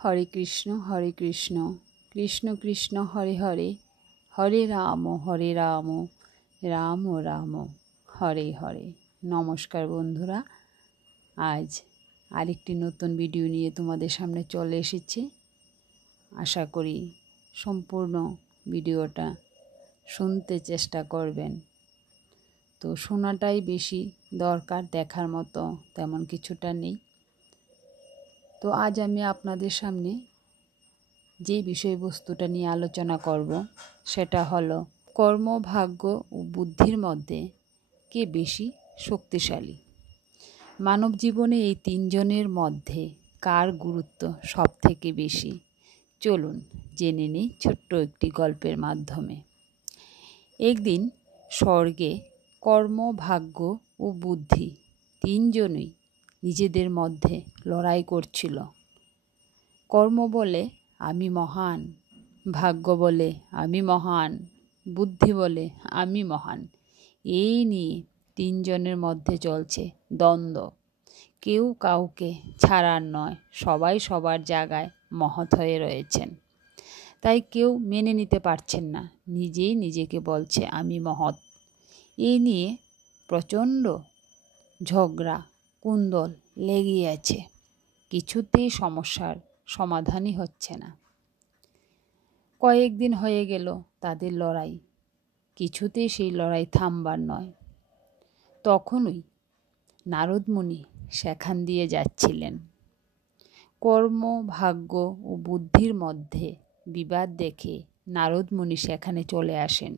হরে কৃষ্ণ কৃষ্ণ কৃষ্ণ হরে হরে, হরে রাম রাম রাম হরে হরে। নমস্কার বন্ধুরা, আজ আরেকটি নতুন ভিডিও নিয়ে তোমাদের সামনে চলে এসেছি। আশা করি সম্পূর্ণ ভিডিওটা শুনতে চেষ্টা করবেন। তো শোনাটাই বেশি দরকার, দেখার মতো তেমন কিছুটা নেই। তো আজ আমি আপনাদের সামনে যে বিষয়বস্তুটা নিয়ে আলোচনা করব সেটা হলো কর্ম, ভাগ্য ও বুদ্ধির মধ্যে কে বেশি শক্তিশালী। মানব জীবনে এই তিনজনের মধ্যে কার গুরুত্ব সব থেকে বেশি, চলুন জেনে নিই ছোট্ট একটি গল্পের মাধ্যমে। একদিন স্বর্গে কর্ম, ভাগ্য ও বুদ্ধি তিনজনই নিজেদের মধ্যে লড়াই করছিল। কর্ম বলে আমি মহান, ভাগ্য বলে আমি মহান, বুদ্ধি বলে আমি মহান। এই নিয়ে তিনজনের মধ্যে চলছে দ্বন্দ্ব। কেউ কাউকে ছাড়ার নয়, সবাই সবার জায়গায় মহৎ হয়ে রয়েছেন। তাই কেউ মেনে নিতে পারছেন না, নিজেই নিজেকে বলছে আমি মহৎ। এই নিয়ে প্রচণ্ড ঝগড়া কুন্দল লেগেই আছে, কিছুতেই সমস্যার সমাধানই হচ্ছে না। কয়েকদিন হয়ে গেল তাদের লড়াই, কিছুতেই সেই লড়াই থামবার নয়। তখনই নারদ মুনি সেখান দিয়ে যাচ্ছিলেন। কর্ম, ভাগ্য ও বুদ্ধির মধ্যে বিবাদ দেখে নারদ মুনি সেখানে চলে আসেন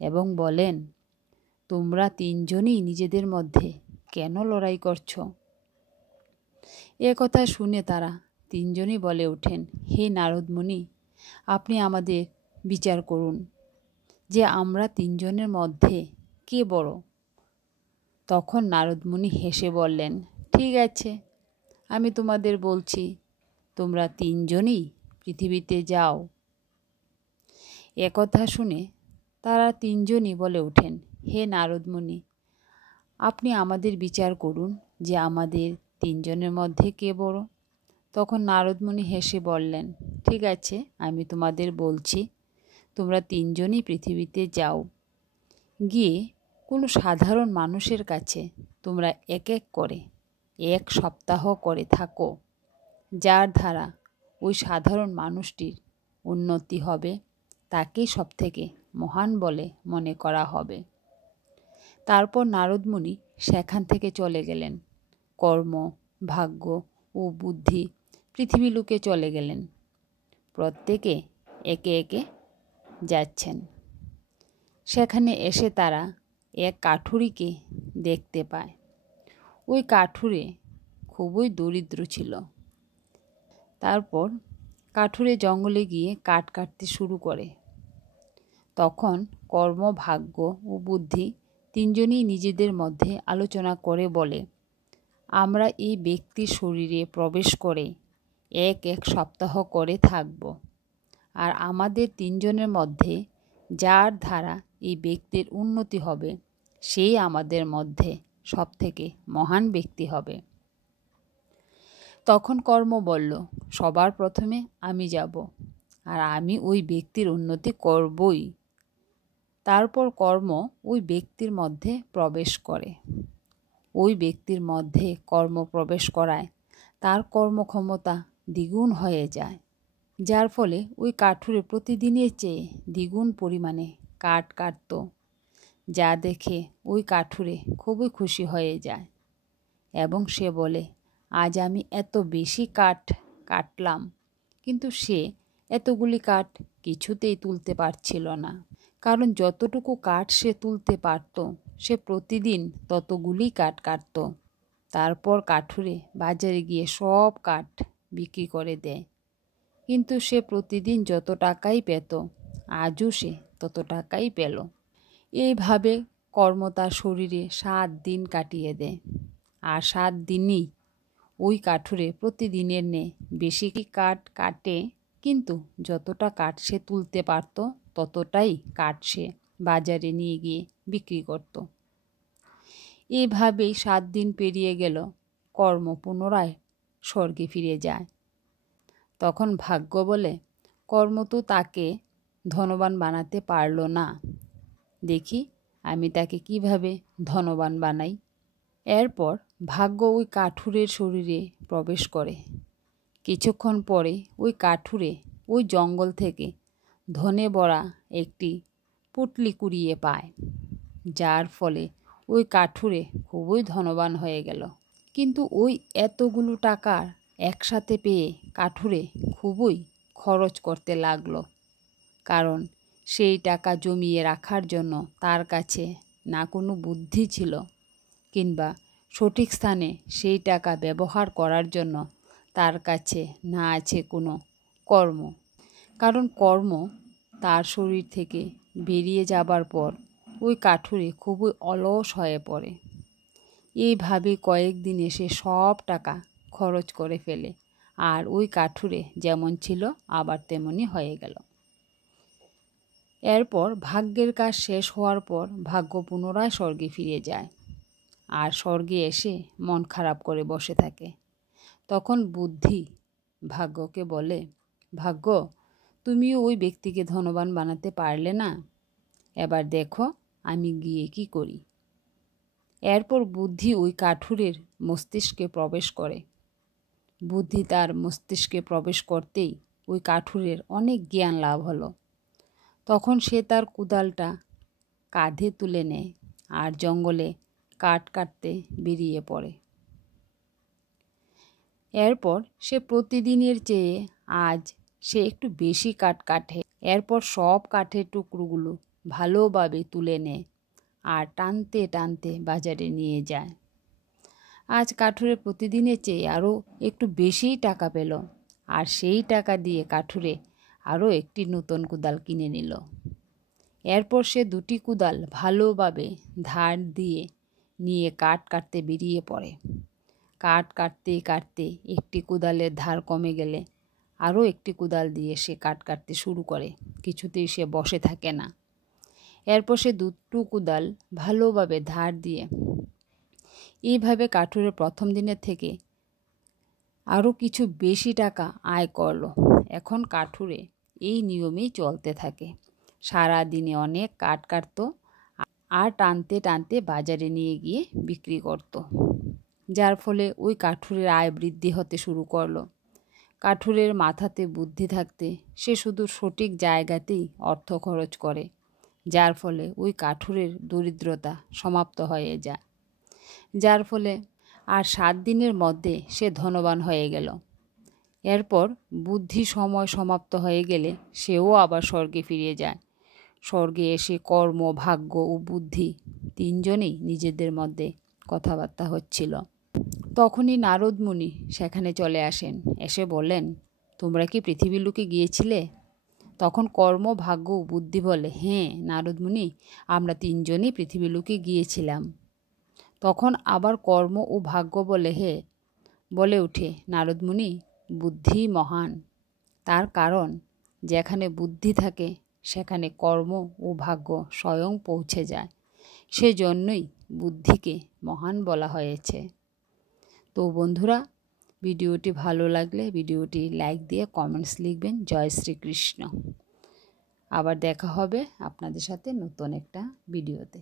এবং বলেন, তোমরা তিনজনই নিজেদের মধ্যে কেন লড়াই করছো? এ কথা শুনে তারা তিনজনই বলে ওঠেন, হে নারদ মুনি, আপনি আমাদের বিচার করুন যে আমরা তিনজনের মধ্যে কে বড়। তখন নারদ মুনি হেসে বললেন, ঠিক আছে, আমি তোমাদের বলছি, তোমরা তিনজনই পৃথিবীতে যাও। একথা শুনে তারা তিনজনই বলে ওঠেন, হে নারদ মুনি, আপনি আমাদের বিচার করুন যে আমাদের তিনজনের মধ্যে কে বড়। তখন নারদ মুনি হেসে বললেন, ঠিক আছে, আমি তোমাদের বলছি, তোমরা তিনজনই পৃথিবীতে যাও। গিয়ে কোনো সাধারণ মানুষের কাছে তোমরা এক এক করে 1 সপ্তাহ করে থাকো। যার দ্বারা ওই সাধারণ মানুষটির উন্নতি হবে, তাকেই সবথেকে মহান বলে মনে করা হবে। তারপর নারদ মুনি সেখান থেকে চলে গেলেন। কর্ম, ভাগ্য ও বুদ্ধি পৃথিবী লোকে চলে গেলেন। প্রত্যেকে একে একে যাচ্ছেন। সেখানে এসে তারা এক কাঠুরিকে দেখতে পায়। ওই কাঠুরে খুবই দরিদ্র ছিল। তারপর কাঠুরে জঙ্গলে গিয়ে কাঠ কাটতে শুরু করে। তখন কর্ম, ভাগ্য ও বুদ্ধি তিনজনই নিজেদের মধ্যে আলোচনা করে বলে, আমরা এই ব্যক্তির শরীরে প্রবেশ করে 1 সপ্তাহ করে থাকব। আর আমাদের তিনজনের মধ্যে যার দ্বারা এই ব্যক্তির উন্নতি হবে, সেই আমাদের মধ্যে সবথেকে মহান ব্যক্তি হবে। তখন কর্ম বলল, সবার প্রথমে আমি যাব, আর আমি ওই ব্যক্তির উন্নতি করবই। তারপর কর্ম ওই ব্যক্তির মধ্যে প্রবেশ করে। ওই ব্যক্তির মধ্যে কর্ম প্রবেশ করায় তার কর্মক্ষমতা দ্বিগুণ হয়ে যায়, যার ফলে ওই কাঠুরে প্রতিদিনের চেয়ে দ্বিগুণ পরিমাণে কাঠ কাটত। যা দেখে ওই কাঠুরে খুবই খুশি হয়ে যায় এবং সে বলে, আজ আমি এত বেশি কাঠ কাটলাম, কিন্তু সে এতগুলি কাঠ কিছুতেই তুলতে পারছিল না। কারণ যতটুকু কাঠ সে তুলতে পারত, সে প্রতিদিন ততগুলি কাঠ কাটত। তারপর কাঠুরে বাজারে গিয়ে সব কাঠ বিক্রি করে দেয়, কিন্তু সে প্রতিদিন যত টাকাই পেত, আজও সে তত টাকাই পেল। এইভাবে কর্ম তার শরীরে 7 দিন কাটিয়ে দেয়। আর 7 দিনই ওই কাঠুরে প্রতিদিনের ন্যায় বেশি কাঠ কাটে, কিন্তু যতটা কাঠ সে তুলতে পারত ততটাই কাঠ সে বাজারে নিয়ে গিয়ে বিক্রি করত। এইভাবেই 7 দিন পেরিয়ে গেল। কর্ম পুনরায় স্বর্গে ফিরে যায়। তখন ভাগ্য বলে, কর্ম তো তাকে ধনবান বানাতে পারল না, দেখি আমি তাকে কিভাবে ধনবান বানাই। এরপর ভাগ্য ওই কাঠুরের শরীরে প্রবেশ করে। কিছুক্ষণ পরে ওই কাঠুরে ওই জঙ্গল থেকে ধনে ভরা একটি পুঁটলি কুড়িয়ে পায়, যার ফলে ওই কাঠুরে খুবই ধনবান হয়ে গেল। কিন্তু ওই এতগুলো টাকা একসাথে পেয়ে কাঠুরে খুবই খরচ করতে লাগলো, কারণ সেই টাকা জমিয়ে রাখার জন্য তার কাছে না কোনো বুদ্ধি ছিল, কিংবা সঠিক স্থানে সেই টাকা ব্যবহার করার জন্য তার কাছে না আছে কোনো কর্ম। কারণ কর্ম তার শরীর থেকে বেরিয়ে যাবার পর ওই কাঠুরে খুবই অলস হয়ে পড়ে। এইভাবে কয়েকদিনে সে সব টাকা খরচ করে ফেলে, আর ওই কাঠুরে যেমন ছিল আবার তেমনই হয়ে গেল। এরপর ভাগ্যের কাজ শেষ হওয়ার পর ভাগ্য পুনরায় স্বর্গে ফিরে যায়, আর স্বর্গে এসে মন খারাপ করে বসে থাকে। তখন বুদ্ধি ভাগ্যকে বলে, ভাগ্য, তুমিও ওই ব্যক্তিকে ধনবান বানাতে পারলে না, এবার দেখো আমি গিয়ে কি করি। এরপর বুদ্ধি ওই কাঠুরের মস্তিষ্কে প্রবেশ করে। বুদ্ধি তার মস্তিষ্কে প্রবেশ করতেই ওই কাঠুরের অনেক জ্ঞান লাভ হলো। তখন সে তার কুদালটা কাঁধে তুলে নেয় আর জঙ্গলে কাঠ কাটতে বেরিয়ে পড়ে। এরপর সে প্রতিদিনের চেয়ে আজ সে একটু বেশি কাঠ কাটে। এরপর সব কাঠের টুকরোগুলো ভালোভাবে তুলে নেয় আর টানতে টানতে বাজারে নিয়ে যায়। আজ কাঠুরে প্রতিদিনের চেয়ে আরও একটু বেশিই টাকা পেল, আর সেই টাকা দিয়ে কাঠুরে আরও একটি নতুন কুদাল কিনে নিল। এরপর সে দুটি কুদাল ভালোভাবে ধার দিয়ে নিয়ে কাঠ কাটতে বেরিয়ে পড়ে। কাঠ কাটতে কাটতে একটি কুদালের ধার কমে গেলে আরও একটি কুদাল দিয়ে সে কাঠ কাটতে শুরু করে। কিছুতেই সে বসে থাকে না। এরপর সে দুটো কুদাল ভালোভাবে ধার দিয়ে এইভাবে কাঠুরে প্রথম দিনের থেকে আরও কিছু বেশি টাকা আয় করলো। এখন কাঠুরে এই নিয়মেই চলতে থাকে। সারা দিনে অনেক কাঠ কাটতো আর টানতে টানতে বাজারে নিয়ে গিয়ে বিক্রি করত, যার ফলে ওই কাঠুরের আয় বৃদ্ধি হতে শুরু করলো। কাঠুরের মাথাতে বুদ্ধি থাকতে সে শুধু সঠিক জায়গাতেই অর্থ খরচ করে, যার ফলে ওই কাঠুরের দরিদ্রতা সমাপ্ত হয়ে যায়। যার ফলে আর 7 দিনের মধ্যে সে ধনবান হয়ে গেল। এরপর বুদ্ধি সময় সমাপ্ত হয়ে গেলে সেও আবার স্বর্গে ফিরে যায়। স্বর্গে এসে কর্ম, ভাগ্য ও বুদ্ধি তিনজনেই নিজেদের মধ্যে কথাবার্তা হচ্ছিল। তখনই নারদ মুনি সেখানে চলে আসেন। এসে বলেন, তোমরা কি পৃথিবীলোকে গিয়েছিলে? তখন কর্ম, ভাগ্য ও বুদ্ধি বলে, হ্যাঁ নারদ মুনি, আমরা তিনজনই পৃথিবীলোকে গিয়েছিলাম। তখন আবার কর্ম ও ভাগ্য বলে ওঠে, নারদ মুনি, বুদ্ধি মহান। তার কারণ যেখানে বুদ্ধি থাকে সেখানে কর্ম ও ভাগ্য স্বয়ং পৌঁছে যায়। সেজন্যই বুদ্ধিকে মহান বলা হয়েছে। তো বন্ধুরা, ভিডিওটি ভালো লাগলে ভিডিওটি লাইক দিয়ে কমেন্টস লিখবেন। জয় শ্রীকৃষ্ণ। আবার দেখা হবে আপনাদের সাথে নতুন একটা ভিডিওতে।